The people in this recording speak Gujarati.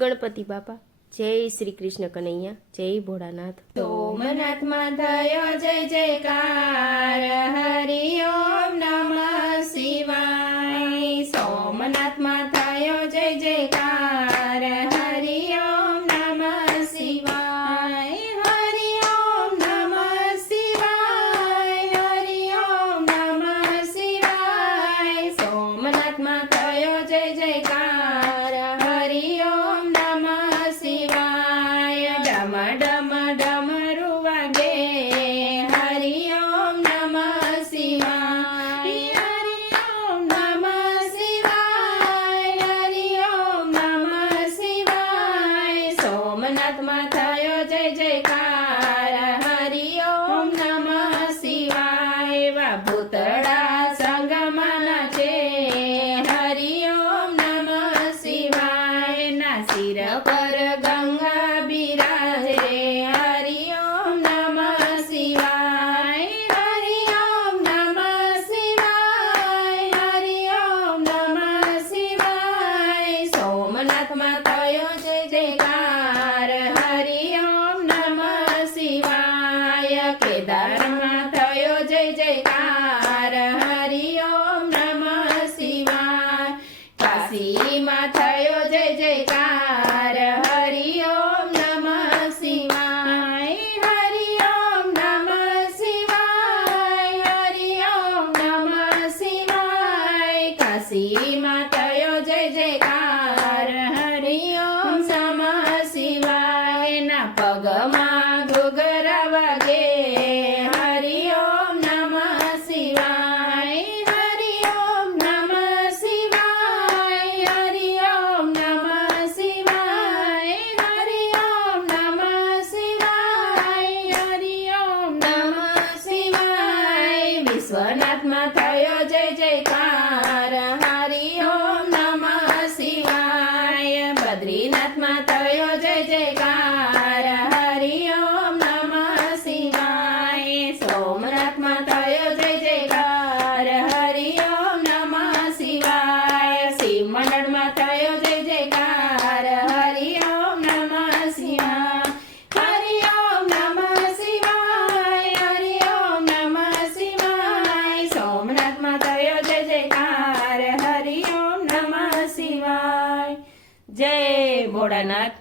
ગણપતિ બાપા, જય શ્રી કૃષ્ણ કનૈયા, જય ભોળાનાથ। સોમનાથમાં થયો જય જયકાર, હરિ ઓમ નમઃ શિવાય। સોમનાથમાં થયો જય જયકાર, હરિ ઓમ નમઃ શિવાય। હરિ ઓમ નમઃ શિવાય, હરિ ઓમ નમઃ શિવાય। સોમનાથમાં થયો જય જયકાર, હરિ ઓમ નમઃ શિવાય। ડમ ડમ ડમરુ વાગે, હરિ ઓમ નમઃ શિવાય। હરિ ઓમ નમઃ શિવાય, હરિ ઓમ નમઃ શિવાય। સોમનાથમાં થયો જય જયકાર, હરિ ઓમ નમઃ શિવાય। વા ભૂતળા સંગમાં નાચે, હરિ ઓમ નમઃ શિવાય। ના શિર પર ગંગા બિરાજે, હરિ ઓમ નમઃ શિવાય। હરિ ઓમ નમઃ શિવાય, હરિ ઓમ નમઃ શિવાય। સોમનાથમાં થયો જય જયકાર, હરિ ઓમ નમઃ શિવાય। કેદારમાં થયો જય જયકાર, હરિ ઓમ નમઃ શિવાય। કાશીમાં થયો જય જયકાર, હરિ ઓમ નમઃ શિવાય। હરિ ઓમ નમઃ શિવાય, હરિ ઓમ નમઃ શિવાય। કાશીમાં થયો જય જયકાર, હરિ ઓમ નમઃ શિવાય। ના પગમાં ઘૂઘરા વાગે, હરિ ઓમ નમઃ શિવાય। હરિ ઓમ નમઃ શિવાય, હરિ ઓમ નમઃ શિવાય। હરિ ઓમ નમઃ શિવાય, હરિ ઓમ નમઃ શિવાય। વિશ્વનાથમાં થયો જય જયકાર, હરિ ઓમ નમઃ શિવાય। બદ્રીનાથમાં થયો જય જયકાર, હરિ ઓમ નમઃ શિવાય। સોમનાથમાં થયો જય જયકાર, હરિ ઓમ નમઃ શિવાય। શિવ મંડળમાં થયો જય જયકાર, હરિ ઓમ નમઃ શિવાય। હરિ ઓમ નમઃ શિવાય, હરિ ઓમ નમઃ શિવાય। સોમનાથમાં થયો જય જયકાર, હરિ ઓમ નમઃ શિવાય। જય ભોળાનાથ।